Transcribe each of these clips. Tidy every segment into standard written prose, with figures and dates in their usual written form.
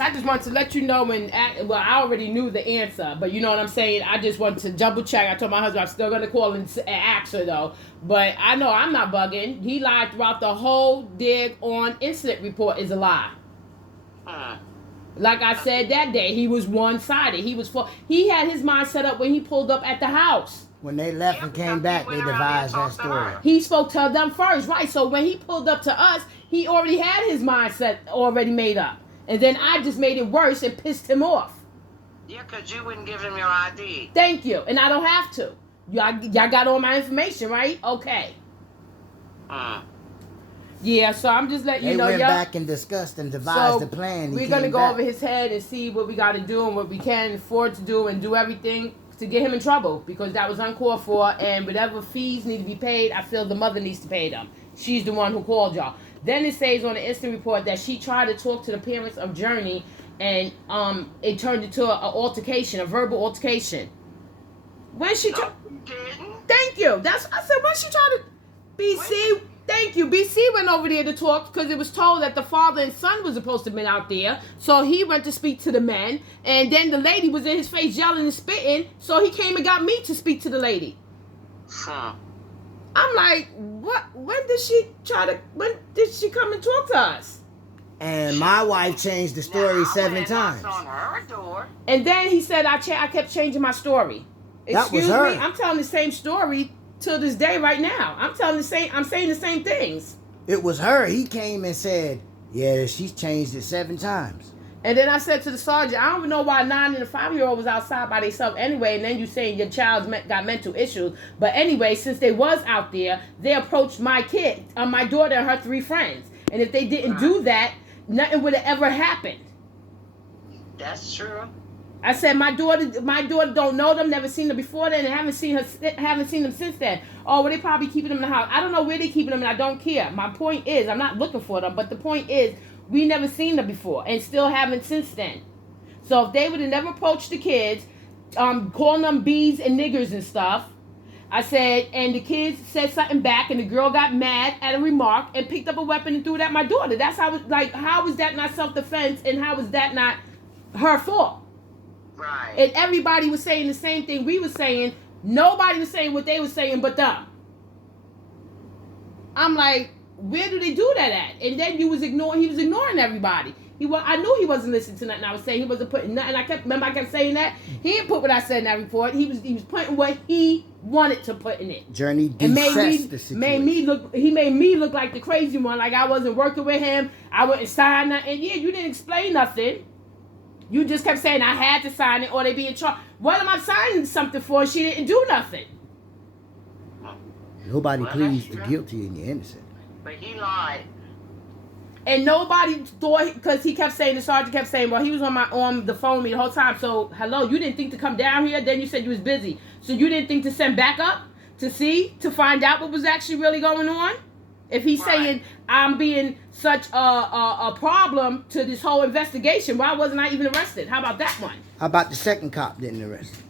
I just wanted to let you know well, I already knew the answer, but you know what I'm saying? I just wanted to double check. I told my husband I'm still going to call and ask her, though. But I know I'm not bugging. He lied throughout the whole dig on incident report is a lie. Like I said that day, he was one-sided. He had his mind set up when he pulled up at the house. When they left and came back, they devised that story. He spoke to them first, right? So when he pulled up to us, he already had his mindset already made up. And then I just made it worse and pissed him off. Yeah, because you wouldn't give him your ID. Thank you. And I don't have to. Y'all got all my information, right? Okay. Yeah, so I'm just letting you know. They went back and discussed and devised the plan. We're going to go over his head and see what we got to do and what we can afford to do and do everything to get him in trouble, because that was uncalled for, and whatever fees need to be paid, I feel the mother needs to pay them. She's the one who called y'all. Then it says on the instant report that she tried to talk to the parents of Journey, and it turned into an altercation, a verbal altercation. When she Thank you. That's I said. When she tried to BC. Thank you. BC went over there to talk because it was told that the father and son was supposed to have been out there. So he went to speak to the men. And then the lady was in his face yelling and spitting. So he came and got me to speak to the lady. I'm like, what? When did she come and talk to us? And my wife changed the story 7 times. On her door. And then he said, I kept changing my story. Excuse me? I'm telling the same story till this day right now. I'm saying the same things. It was her. He came and said, yeah, she's changed it 7 times. And then I said to the sergeant, I don't even know why a 9 and a 5-year-old was outside by themselves anyway. And then you saying your child's got mental issues. But anyway, since they was out there, they approached my kid, my daughter and her 3 friends. And if they didn't do that, nothing would have ever happened. That's true. I said my daughter don't know them, never seen them before then, and haven't seen them since then. Oh, well, they probably keeping them in the house. I don't know where they keeping them, and I don't care. My point is, I'm not looking for them, but the point is, we never seen them before, and still haven't since then. So if they would have never approached the kids, calling them bees and niggers and stuff, I said, and the kids said something back, and the girl got mad at a remark and picked up a weapon and threw it at my daughter. That's how how was that not self-defense, and how was that not her fault? Right. And everybody was saying the same thing we were saying. Nobody was saying what they were saying but them. I'm like, where do they do that at? And then he was ignoring everybody. I knew he wasn't listening to nothing I was saying. He wasn't putting nothing. I kept saying that. He didn't put what I said in that report. He was putting what he wanted to put in it. Journey de-stressed the situation. He made me look like the crazy one, like I wasn't working with him. I wouldn't sign nothing. And yeah, you didn't explain nothing. You just kept saying I had to sign it or they be in charge. What am I signing something for? She didn't do nothing. Nobody pleads the guilty and you're innocent. But he lied. And nobody thought, because he kept saying, the sergeant kept saying, well, he was on the phone with me the whole time. So, hello, you didn't think to come down here? Then you said you was busy. So you didn't think to send backup to find out what was actually really going on? If he's saying I'm being such a problem to this whole investigation, why wasn't I even arrested? How about that one? How about the second cop didn't arrest him?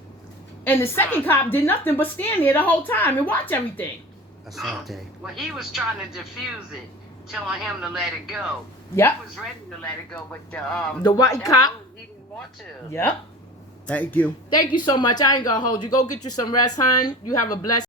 And the second cop did nothing but stand there the whole time and watch everything. Asante. Well, he was trying to defuse it, telling him to let it go. Yep. He was ready to let it go, but the white cop, he didn't want to. Yep. Thank you. Thank you so much. I ain't gonna hold you. Go get you some rest, hon. You have a blessed